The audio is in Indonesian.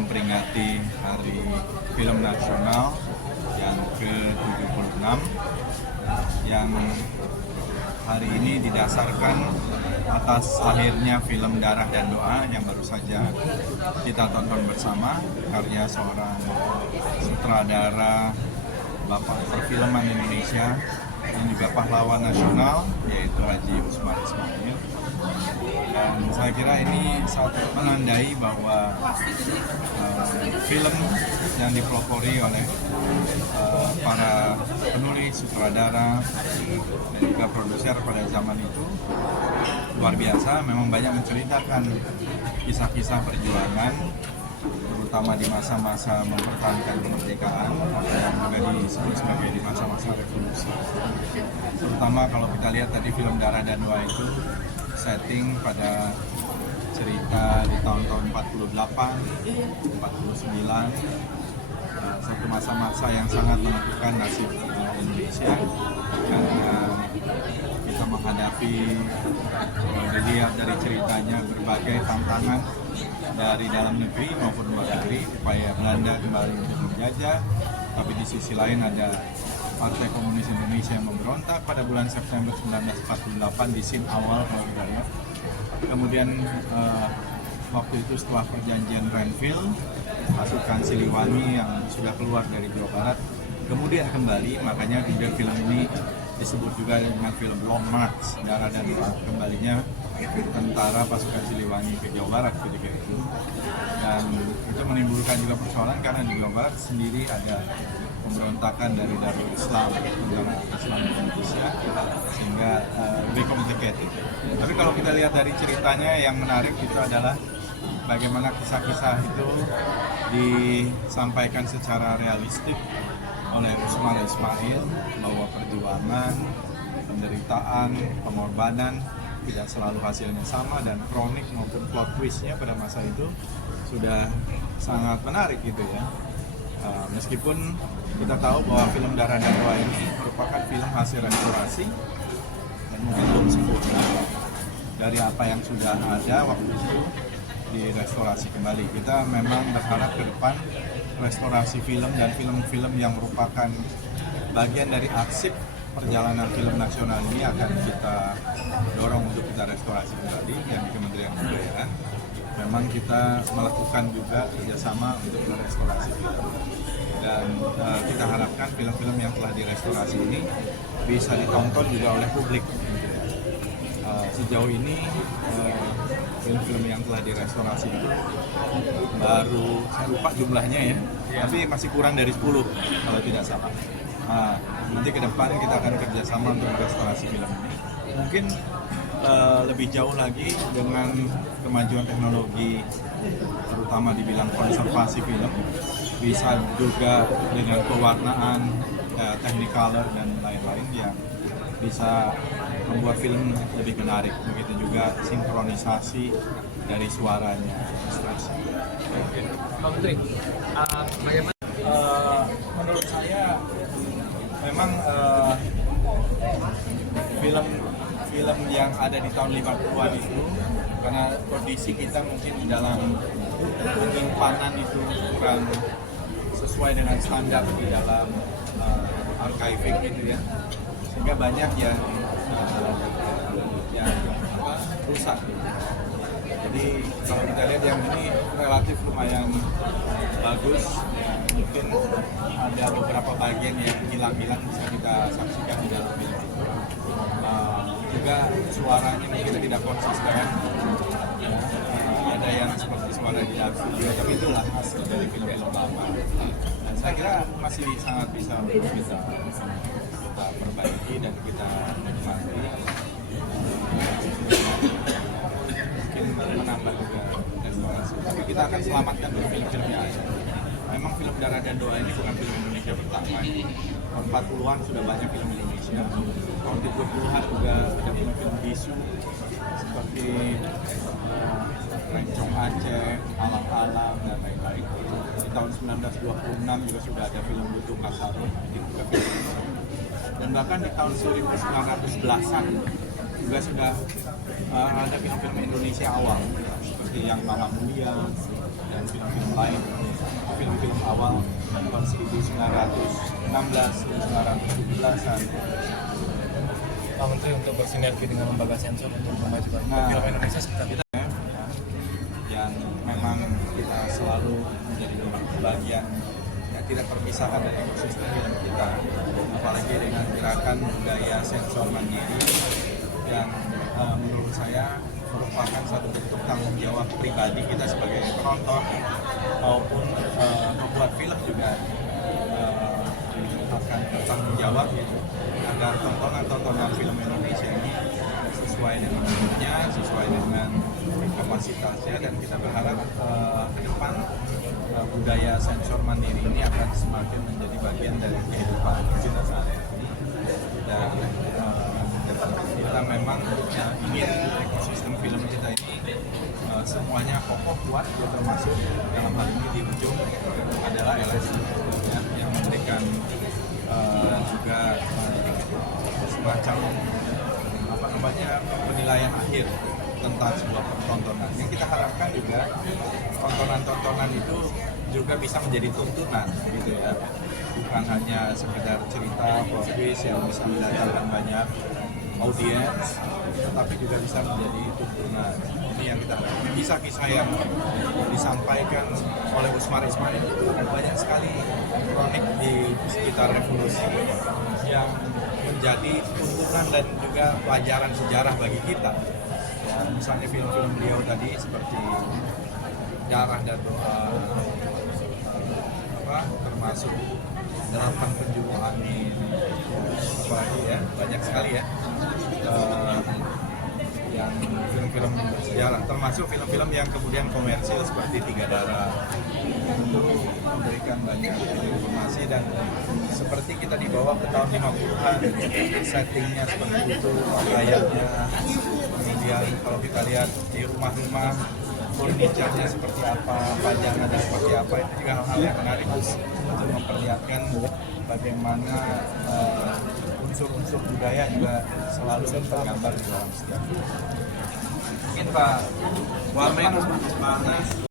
memperingati Hari Film Nasional yang ke-76 yang hari ini didasarkan atas lahirnya film Darah dan Doa yang baru saja kita tonton bersama, karya seorang sutradara, bapak perfilman Indonesia dan juga pahlawan nasional, yaitu Haji Usman Ismail. Dan saya kira ini satu menandai bahwa film yang dipelopori oleh para penulis, sutradara, dan juga produser pada zaman itu luar biasa. Memang banyak menceritakan kisah-kisah perjuangan, terutama di masa-masa mempertahankan kemerdekaan, yang juga disebut sebagai di masa-masa revolusi. Terutama kalau kita lihat tadi film Darah dan Doa itu setting pada cerita di tahun-tahun 48, 49, satu masa-masa yang sangat menentukan nasib Indonesia, karena kita menghadapi, dilihat dari ceritanya, berbagai tantangan dari dalam negeri maupun luar negeri, upaya Belanda kembali untuk menjajah, tapi di sisi lain ada Partai Komunis Indonesia yang memberontak pada bulan September 1948 di scene awal kalau kita lihat. Kemudian waktu itu setelah perjanjian Renville, pasukan Siliwangi yang sudah keluar dari Jawa Barat kemudian kembali, makanya kemudian film ini disebut juga dengan film Long March, Darah dan Doa, kembalinya tentara pasukan Siliwangi ke Jawa Barat ketika itu. Dan itu menimbulkan juga persoalan karena di Jawa Barat sendiri ada pemberontakan dari Darul Islam, tentara Islam Indonesia, sehingga lebih complicated. Tapi kalau kita lihat dari ceritanya, yang menarik itu adalah bagaimana kisah-kisah itu disampaikan secara realistik oleh Usman Ismail, bahwa perjuangan, penderitaan, pengorbanan tidak selalu hasilnya sama, dan kronik maupun plot twistnya pada masa itu sudah sangat menarik gitu ya. Meskipun kita tahu bahwa film Darah dan Doa ini merupakan film hasil restorasi dan mungkin belum sempurna dari apa yang sudah ada waktu itu direstorasi kembali. Kita memang berharap ke depan restorasi film dan film-film yang merupakan bagian dari arsip perjalanan film nasional ini akan kita dorong untuk kita restorasi kembali yang di Kementerian Kebudayaan. Memang kita melakukan juga kerjasama untuk merestorasi film, dan kita harapkan film-film yang telah direstorasi ini bisa ditonton juga oleh publik. Sejauh ini film-film yang telah direstorasi itu baru, saya lupa jumlahnya ya, tapi masih kurang dari 10 kalau tidak salah. Nanti ke depan kita akan kerjasama untuk merestorasi film ini. Mungkin lebih jauh lagi dengan kemajuan teknologi, terutama di bidang konservasi film, bisa juga dengan pewarnaan, technicolor dan lain-lain yang bisa membuat film lebih menarik. Begitu juga sinkronisasi dari suaranya, ekspresi. Pak Menteri, bagaimana? Menurut saya memang film yang ada di tahun 50-an itu, karena kondisi kita mungkin di dalam penyimpanan itu kurang sesuai dengan standar di dalam archiving gitu ya, sehingga banyak yang rusak. Jadi kalau kita lihat yang ini relatif lumayan bagus ya, mungkin ada beberapa bagian yang hilang-hilang bisa kita saksikan di dalam film itu. Juga suaranya mungkin tidak konsisten ya, ada yang seperti suara di dalam studio, tapi itulah hasil dari film-film lama. Dan saya kira masih sangat bisa untuk kita perbaiki dan kita nikmati. Mungkin menambah juga restorasi, tapi kita akan selamatkan film-filmnya aja. Memang film Darah dan Doa ini bukan film Indonesia pertama. Tahun 40-an sudah banyak film Indonesia. Tahun 30-an juga ada film-film bisu seperti Rencong Aceh, Alam-Alam, dan lain-lain. Di tahun 1926 juga sudah ada film Lutung Kasarun, dan bahkan di tahun 1911-an juga sudah ada film-film Indonesia awal seperti Yang Maha Mulia, dan film-film lain, film-film awal tahun 1916, 1917-an. Pak Menteri untuk bersinergi dengan lembaga sensor untuk memajukan Nah, film Indonesia seperti kita yang memang kita selalu menjadi bagian yang tidak terpisahkan dari ekosistem film kita, apalagi dengan gerakan budaya sensor mandiri yang menurut saya merupakan satu bentuk tanggung jawab pribadi kita sebagai penonton maupun membuat film juga akan bertanggung jawab gitu, agar tontonan film Indonesia ini sesuai dengan umurnya, sesuai dengan kapasitasnya, dan kita berharap ke depan budaya sensor mandiri ini akan semakin menjadi bagian dari kehidupan kita sehari-hari. Dan kita memang ingin ekosistem film kita ini semuanya kokoh kuat, termasuk dalam hal ini di ujung adalah LSI yang memberikan juga semacam penilaian akhir tentang sebuah pertontonan. Yang kita harapkan juga tontonan-tontonan itu juga bisa menjadi tuntunan gitu ya, bukan hanya sekedar cerita plot twist yang bisa mendatangkan banyak audiens, tetapi juga bisa menjadi tuntunan. Ini yang kita harapkan. Kisah-kisah yang disampaikan oleh Usmar Ismail itu banyak sekali kronik di sekitar revolusi yang menjadi tuntunan dan juga pelajaran sejarah bagi kita. Ya, misalnya film-film beliau tadi seperti Darah dan Doa, termasuk 8 Penjuru Angin, apalagi ya, banyak sekali ya, yang film-film sejarah, termasuk film-film yang kemudian komersil seperti Tiga Darah, itu memberikan banyak informasi. Dan seperti kita dibawa ke tahun 50-an, settingnya seperti itu, layaknya. Kemudian kalau kita lihat di rumah-rumah, furniture-nya seperti apa, pajangannya seperti apa, itu juga hal-hal yang menarik untuk memperlihatkan bagaimana unsur-unsur budaya juga selalu tergambar di dalam setiap film. Mungkin Pak Wamen, Pak Anas.